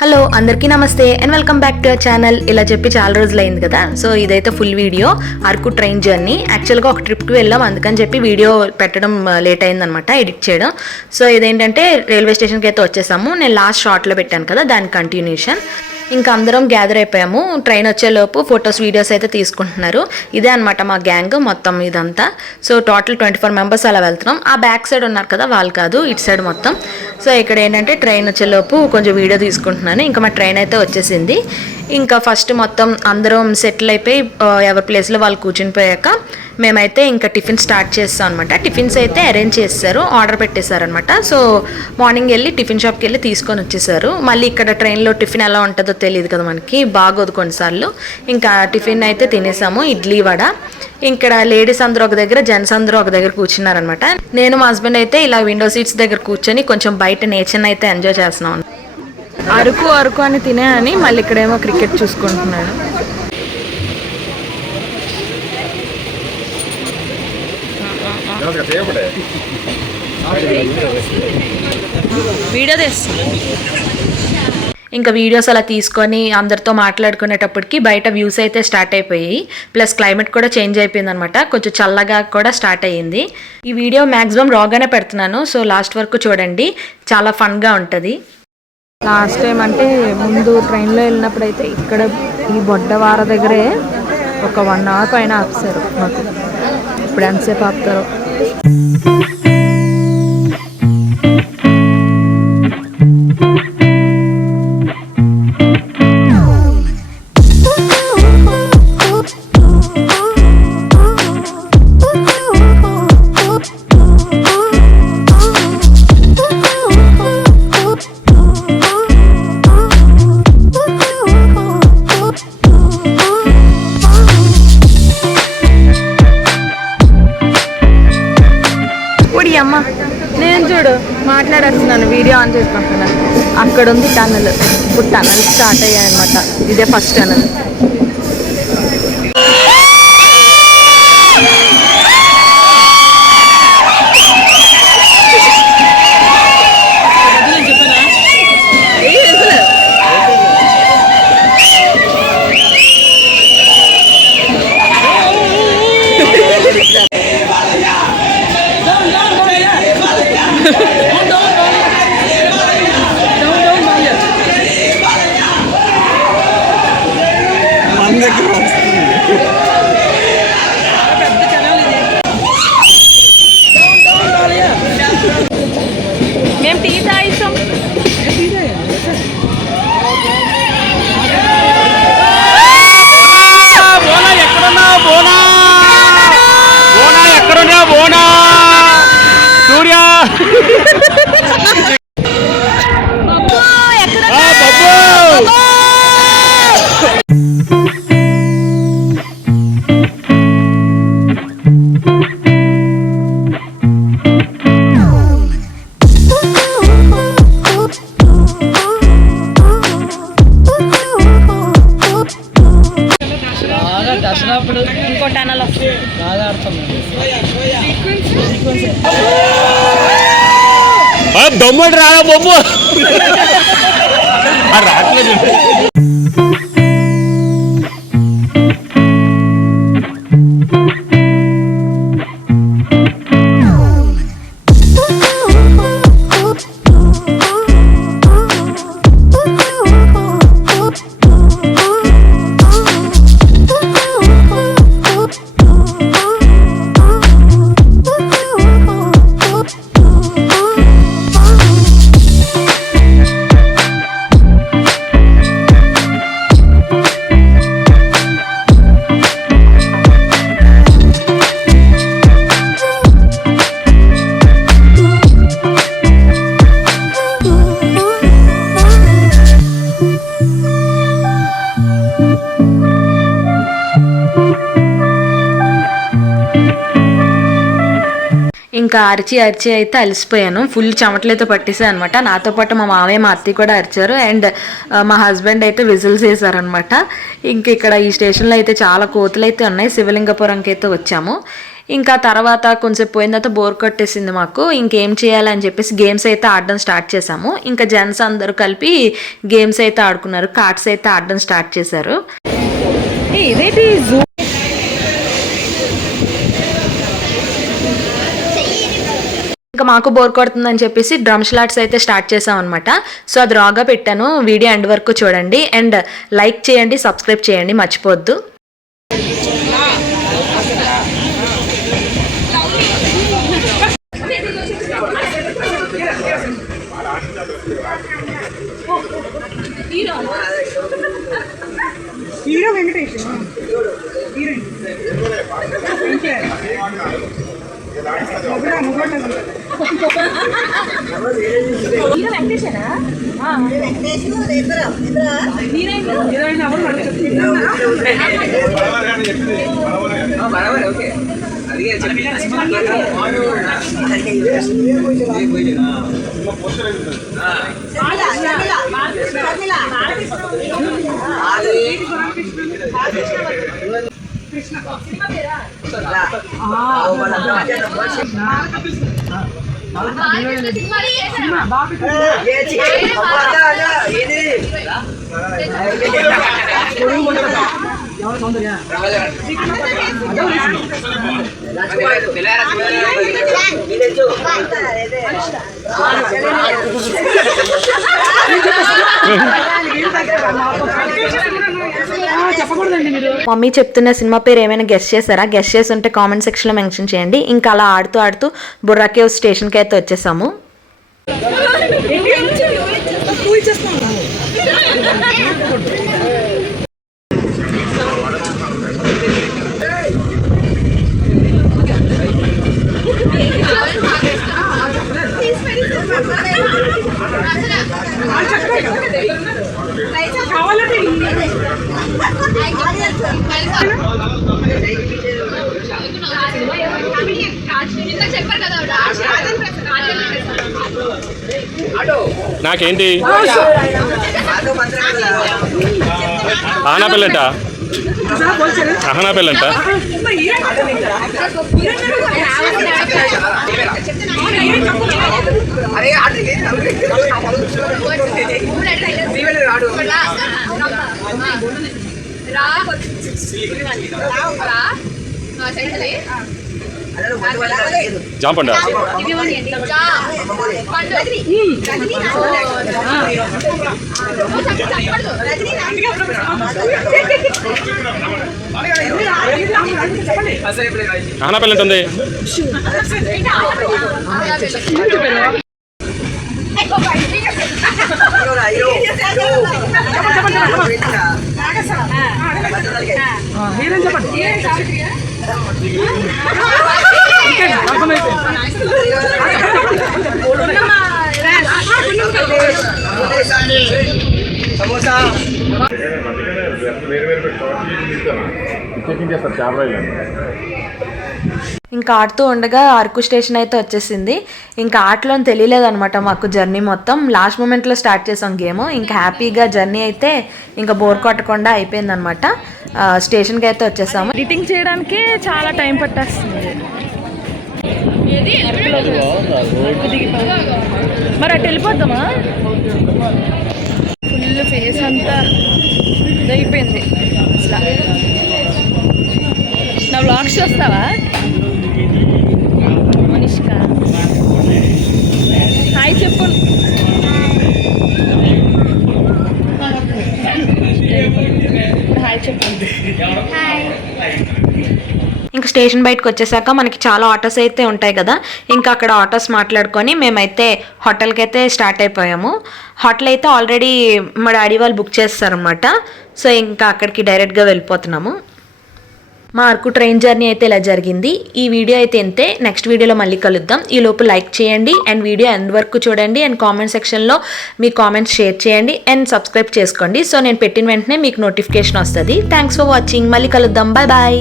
Hello అందరికీ నమస్తే and welcome back to our channel. ఇలా చెప్పి చాలా రోజులు అయింది కదా. సో ఇదైతే full video Araku train journey. యాక్చువల్గా ఒక ట్రిప్కి వెళ్ళాం, అందుకని చెప్పి వీడియో పెట్టడం లేట్ అయిందనమాట, ఎడిట్ చేయడం. సో ఇదేంటంటే రైల్వే స్టేషన్కి అయితే వచ్చేసాము. నేను లాస్ట్ షార్ట్లో పెట్టాను కదా, దాని కంటిన్యూషన్. ఇంకా అందరం గ్యాదర్ అయిపోయాము. ట్రైన్ వచ్చేలోపు ఫొటోస్ వీడియోస్ అయితే తీసుకుంటున్నారు. ఇదే అనమాట మా గ్యాంగ్ మొత్తం ఇదంతా. సో టోటల్ 24 మెంబర్స్ అలా వెళ్తున్నాం. ఆ బ్యాక్ సైడ్ ఉన్నారు కదా, వాళ్ళు కాదు, ఇటు సైడ్ మొత్తం. సో ఇక్కడ ఏంటంటే ట్రైన్ వచ్చేలోపు కొంచెం వీడియో తీసుకుంటున్నాను. ఇంకా మా ట్రైన్ అయితే వచ్చేసింది. ఇంకా ఫస్ట్ మొత్తం అందరం సెటిల్ అయిపోయి ఎవరి ప్లేస్లో వాళ్ళు కూర్చుని పోయాక మేమైతే ఇంకా టిఫిన్ స్టార్ట్ చేస్తాం అనమాట. టిఫిన్స్ అయితే అరేంజ్ చేస్తారు, ఆర్డర్ పెట్టేశారనమాట. సో మార్నింగ్ వెళ్ళి టిఫిన్ షాప్కి వెళ్ళి తీసుకొని వచ్చేసారు. మళ్ళీ ఇక్కడ ట్రైన్లో టిఫిన్ ఎలా ఉంటుందో తెలియదు కదా మనకి, బాగోదు కొన్నిసార్లు. ఇంకా టిఫిన్ అయితే తినేసాము, ఇడ్లీ వడ. ఇక్కడ లేడీస్ అందరూ ఒక దగ్గర, జెంట్స్ అందరూ ఒక దగ్గర కూర్చున్నారనమాట. నేను మా హస్బెండ్ అయితే ఇలా విండో సీట్స్ దగ్గర కూర్చొని కొంచెం బయట నేచర్ని అయితే ఎంజాయ్ చేస్తున్నాను. అరకు అరకు అని తినే అని మళ్ళీ ఇక్కడేమో క్రికెట్ చూసుకుంటున్నాను. వీడియో తీస్తా. ఇంకా వీడియోస్ అలా తీసుకొని అందరితో మాట్లాడుకునేటప్పటికి బయట వ్యూస్ అయితే స్టార్ట్ అయిపోయాయి. ప్లస్ క్లైమేట్ కూడా చేంజ్ అయిపోయింది అనమాట, కొంచెం చల్లగా కూడా స్టార్ట్ అయ్యింది. ఈ వీడియో మ్యాక్సిమం రాగానే పెడుతున్నాను, సో లాస్ట్ వరకు చూడండి, చాలా ఫన్గా ఉంటుంది. లాస్ట్ టైం అంటే ముందు ట్రైన్లో వెళ్ళినప్పుడు అయితే ఇక్కడ ఈ బొడ్డవార దగ్గరే ఒక 1 అవర్ పైన ఆపుతారు మాకు. ఇప్పుడు ఎంతసేపు ఆపుతారో. అమ్మ నేను చూడు మాట్లాడేస్తున్నాను, వీడియో ఆన్ చేసుకుంటున్నాను. అక్కడ ఉంది టనల్. ఇప్పుడు టనల్ స్టార్ట్ అయ్యాయి అనమాట. ఇదే ఫస్ట్ టనల్. మేము టీ తాగిస్తాం. ఎక్కడున్నా బోనా సూర్య దర్శనప్పుడు ఇంకో టనల్ వస్తుంది. దొమ్మడు రాదా బొమ్మ రావట్లేదు. ఇంకా అరిచి అరిచి అయితే అలసిపోయాను. ఫుల్ చెమటలైతే పట్టేసాయి అనమాట. నాతో పాటు మా మావయ్య మా అత్తయ్య కూడా అరిచారు. అండ్ మా హస్బెండ్ అయితే విజిల్స్ వేసారనమాట. ఇంక ఇక్కడ ఈ స్టేషన్లో అయితే చాలా కోతులు అయితే ఉన్నాయి. శివలింగపురంకి అయితే వచ్చాము. ఇంకా తర్వాత కొంచెం పోయిన తర్వాత బోర్ కొట్టేసింది మాకు, ఇంకేం చేయాలని చెప్పేసి గేమ్స్ అయితే ఆడడం స్టార్ట్ చేసాము. ఇంకా జెంట్స్ అందరూ కలిపి గేమ్స్ అయితే ఆడుకున్నారు, కార్డ్స్ అయితే ఆడడం స్టార్ట్ చేశారు. ఇంకా మాకు బోర్ కొడుతుందని చెప్పేసి డ్రమ్ స్లాట్స్ అయితే స్టార్ట్ చేసాం అనమాట. సో అది రాగా పెట్టాను, వీడియో ఎండ్ వరకు చూడండి అండ్ లైక్ చేయండి, సబ్స్క్రైబ్ చేయండి మర్చిపోవద్దు. హీరో వెంకటేష్ మమ్మీ చెప్తున్న సినిమా పేరు ఏమైనా గెస్ట్ చేశారా? గెస్ట్ చేసి ఉంటే కామెంట్ సెక్షన్లో మెన్షన్ చేయండి. ఇంకా అలా ఆడుతూ ఆడుతూ బుర్రా కేవ్ స్టేషన్కి అయితే వచ్చేసాము. నాకేంటి ఆనా పిల్లంట, అహనా పిల్లంట. జాంపండా ఆనా పిల్ల ఉంటుంది. ఇంకా ఆడుతూ ఉండగా అరకు స్టేషన్ అయితే వచ్చేసింది. ఇంకా ఆటలో తెలియలేదనమాట మాకు జర్నీ మొత్తం. లాస్ట్ మూమెంట్లో స్టార్ట్ చేసాం గేమ్. ఇంకా హ్యాపీగా జర్నీ అయితే ఇంకా బోర్ కొట్టకుండా అయిపోయిందనమాట. స్టేషన్కి అయితే వచ్చేసాము. ఎడిటింగ్ చేయడానికి చాలా టైం పట్టేస్తుంది. మరి అటు వెళ్ళిపోద్దామా? ఫుల్ ఫేస్ అంతా ఇదైపోయింది. నా వ్లాగ్స్ చూస్తావా మనిష్క? హాయ్ చెప్పు. హాయ్ చెప్పు. ఇంకా స్టేషన్ బయటకు వచ్చేసాక మనకి చాలా ఆటోస్ అయితే ఉంటాయి కదా, ఇంకా అక్కడ ఆటోస్ మాట్లాడుకొని మేమైతే హోటల్కి అయితే స్టార్ట్ అయిపోయాము. హోటల్ అయితే ఆల్రెడీ మా డాడీ వాళ్ళు బుక్ చేస్తారనమాట. సో ఇంకా అక్కడికి డైరెక్ట్గా వెళ్ళిపోతున్నాము. మా అరకు ట్రైన్ జర్నీ అయితే ఇలా జరిగింది. ఈ వీడియో అయితే ఇంతే. నెక్స్ట్ వీడియోలో మళ్ళీ కలుద్దాం. ఈ లోపు లైక్ చేయండి అండ్ వీడియో ఎండ్ వరకు చూడండి అండ్ కామెంట్ సెక్షన్లో మీ కామెంట్స్ షేర్ చేయండి అండ్ సబ్స్క్రైబ్ చేసుకోండి. సో నేను పెట్టిన వెంటనే మీకు నోటిఫికేషన్ వస్తుంది. Thanks for watching. మళ్ళీ కలుద్దాం. Bye bye.